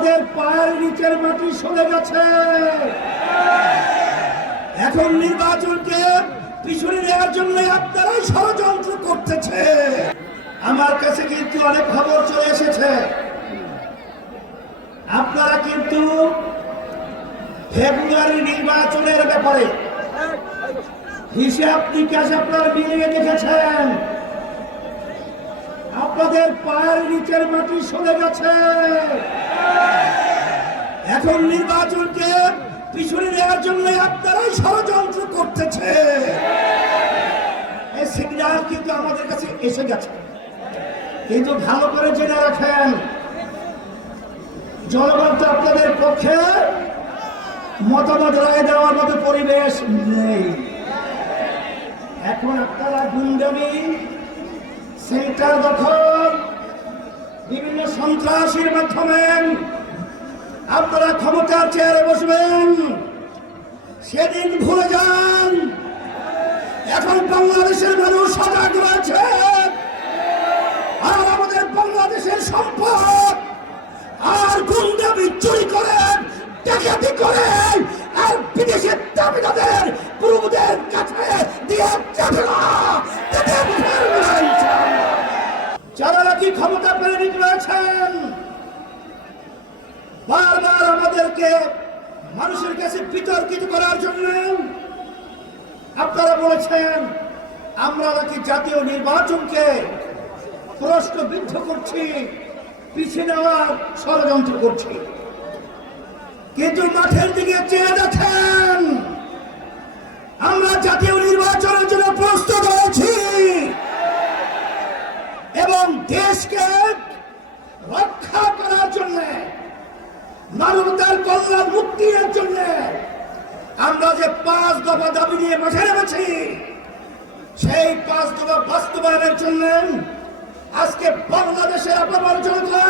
আমাদের পায়ের নিচের মাটি সরে গেছে। এখন নির্বাচনকে পিছনে নেওয়ার জন্য আপনারাই ষড়যন্ত্র করতেছে। আমার কাছে কিন্তু অনেক খবর চলে এসেছে। আপনারা কিন্তু ফেব্রুয়ারি নির্বাচনের ব্যাপারে হিসাব নিকাশ আপনারা মিলিয়ে দেখেছেন। আপনাদের পায়ের নিচের মাটি সরে গেছে। এখন নির্বাচনকে পিছনে নেওয়ার জন্য আপনারাই ষড়যন্ত্র করতেছে। এই সিগন্যাল কিন্তু আমাদের কাছে এসে গেছে। কিন্তু ভালো করে জেনে রাখেন, জনগণ তো আপনাদের পক্ষে মতামত রায় দেওয়ার মতো পরিবেশ নেই। এখন আপনারা গুন্ডামি, সেন্টার দখল বিভিন্ন সন্ত্রাসীর মাধ্যমে আপনারা ক্ষমতার চেয়ারে বসবেন। সেদিন ভুলে যান। এখন বাংলাদেশের মানুষ সজাগ রয়েছে। যারা নাকি ক্ষমতা প্রেরিত রয়েছেন, বারবার আমাদেরকে মানুষের কাছে বিতর্কিত করার জন্য আপনারা বলেছেন, আমরা নাকি জাতীয় নির্বাচনকে প্রশ্নবিদ্ধ করছি, পিছিয়ে নেওয়ার ষড়যন্ত্র করছি। কিন্তু মাঠের দিকে চেয়ে দেখেন, আমরা জাতীয় নির্বাচনের মানবতার কল্যাণ মুক্তির জন্য আমরা যে পাঁচ দফা দাবি নিয়ে মাঠে নেমেছি, সেই পাঁচ দফা বাস্তবায়নের জন্য আজকে বাংলাদেশের আপামর জনতা,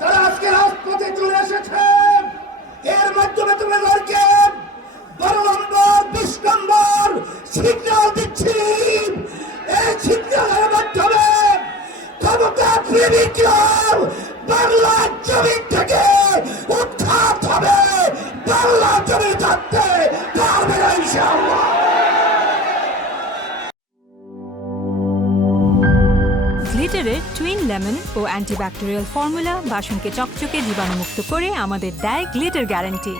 তারা আজকে রাজপথে চলে এসেছে। এর মাধ্যমে তোমাদেরকে বারো নম্বর, বিশ নম্বর সিগন্যাল দিচ্ছি। এই সিগন্যালের মাধ্যমে ক্ষমতা প্রেমিকরাও বাংলা জমিন থেকে জমি থাকতে পারবে না ইনশাআল্লাহ। গ্লিটারের টুইন লেমন ও অ্যান্টিব্যাকটেরিয়াল ফর্মুলা বাসনকে চকচকে জীবাণুমুক্ত করে আমাদের দেয় গ্লিটার গ্যারান্টি